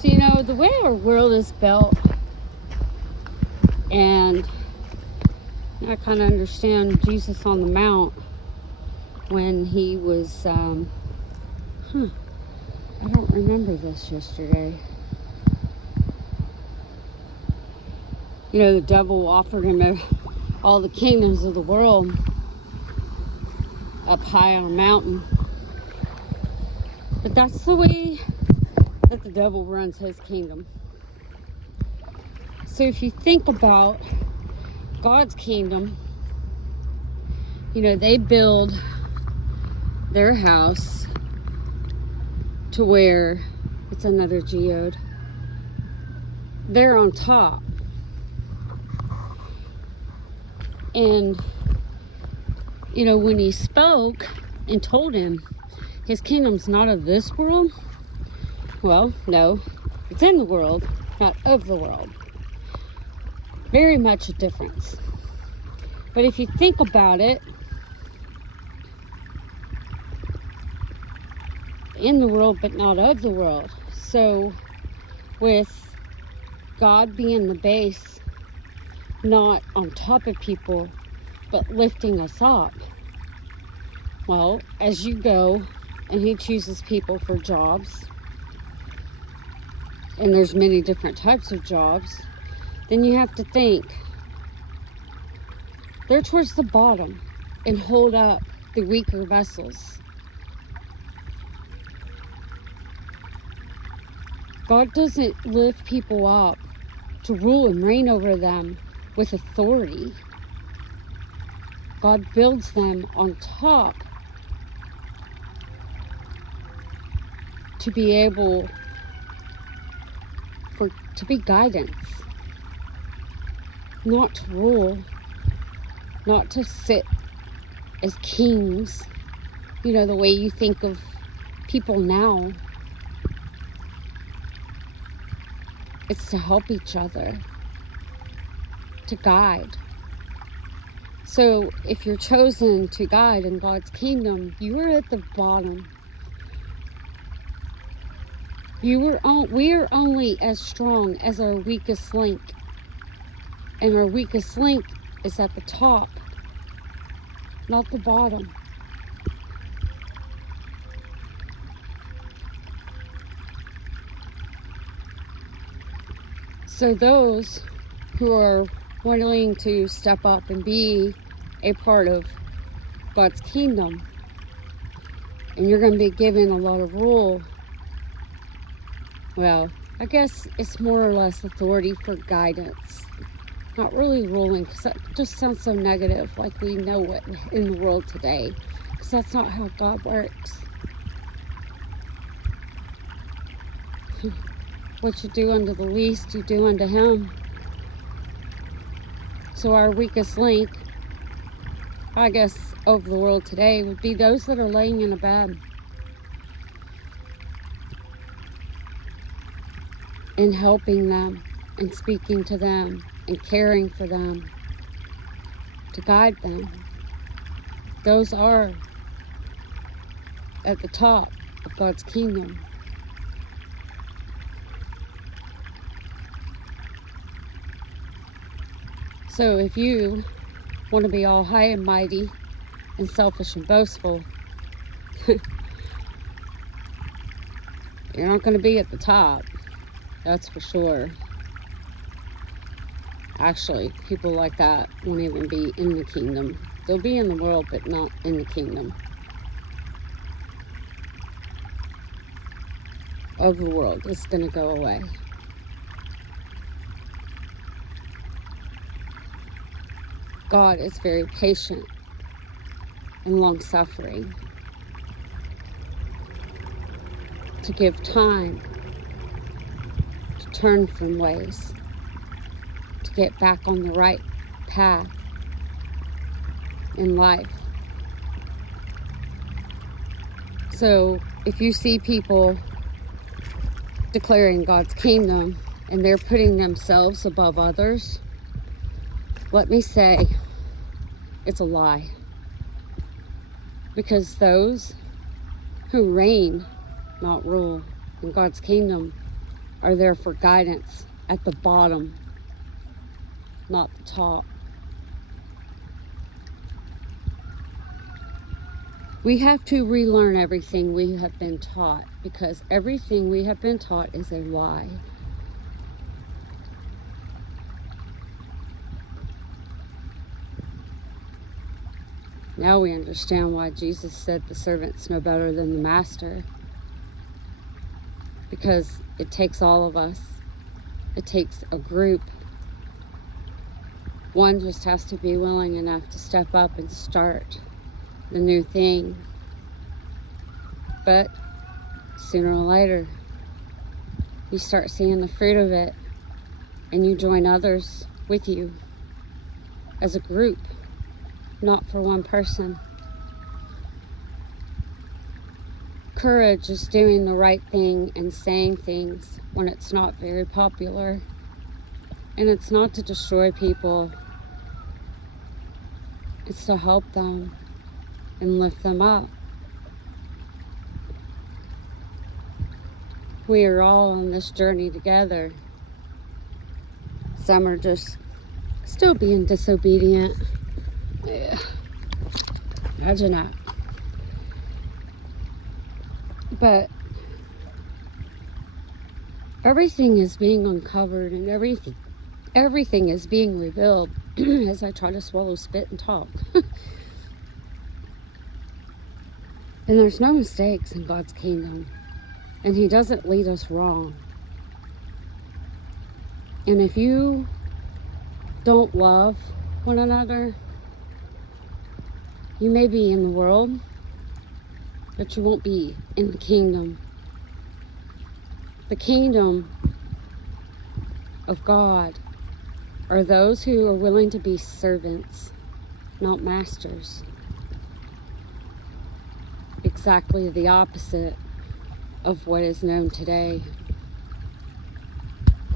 So, the way our world is built, and I kind of understand Jesus on the Mount when he was, I don't remember this yesterday. The devil offered him all the kingdoms of the world up high on a mountain. But that's the way that the devil runs his kingdom. So if you think about God's kingdom, they build their house to where it's another geode. They're on top. And, when he spoke and told him his kingdom's not of this world, well, no, it's in the world, not of the world. Very much a difference. But if you think about it, in the world, but not of the world. So with God being the base, not on top of people, but lifting us up. Well, as you go and he chooses people for jobs, and there's many different types of jobs, then you have to think they're towards the bottom and hold up the weaker vessels. God doesn't lift people up to rule and reign over them with authority. God builds them on top to be able to be guidance, not to rule, not to sit as kings, the way you think of people now. It's to help each other, to guide. So if you're chosen to guide in God's kingdom, you are at the bottom. We are only as strong as our weakest link. And our weakest link is at the top, not the bottom. So those who are willing to step up and be a part of God's kingdom, and you're going to be given a lot of rule, well, I guess it's more or less authority for guidance. Not really ruling, because that just sounds so negative, like we know it in the world today, because that's not how God works. What you do unto the least, you do unto him. So our weakest link, I guess, of the world today would be those that are laying in a bed and helping them and speaking to them and caring for them, to guide them. Those are at the top of God's kingdom. So if you want to be all high and mighty and selfish and boastful, you're not going to be at the top. That's for sure. Actually, people like that won't even be in the kingdom. They'll be in the world, but not in the kingdom of the world. It's going to go away. God is very patient and long-suffering to give time to turn from ways, to get back on the right path in life. So if you see people declaring God's kingdom and they're putting themselves above others, let me say it's a lie. Because those who reign, not rule, in God's kingdom are there for guidance at the bottom, not the top. We have to relearn everything we have been taught, because everything we have been taught is a lie. Now we understand why Jesus said the servant's no better than the master. Because it takes all of us. It takes a group. One just has to be willing enough to step up and start the new thing. But sooner or later, you start seeing the fruit of it, and you join others with you as a group, not for one person. Courage is doing the right thing and saying things when it's not very popular. And it's not to destroy people. It's to help them and lift them up. We are all on this journey together. Some are just still being disobedient. Yeah. Imagine that. But everything is being uncovered, and everything is being revealed as I try to swallow spit and talk. And there's no mistakes in God's kingdom. And He doesn't lead us wrong. And if you don't love one another, you may be in the world, but you won't be in the kingdom. The kingdom of God are those who are willing to be servants, not masters. Exactly the opposite of what is known today.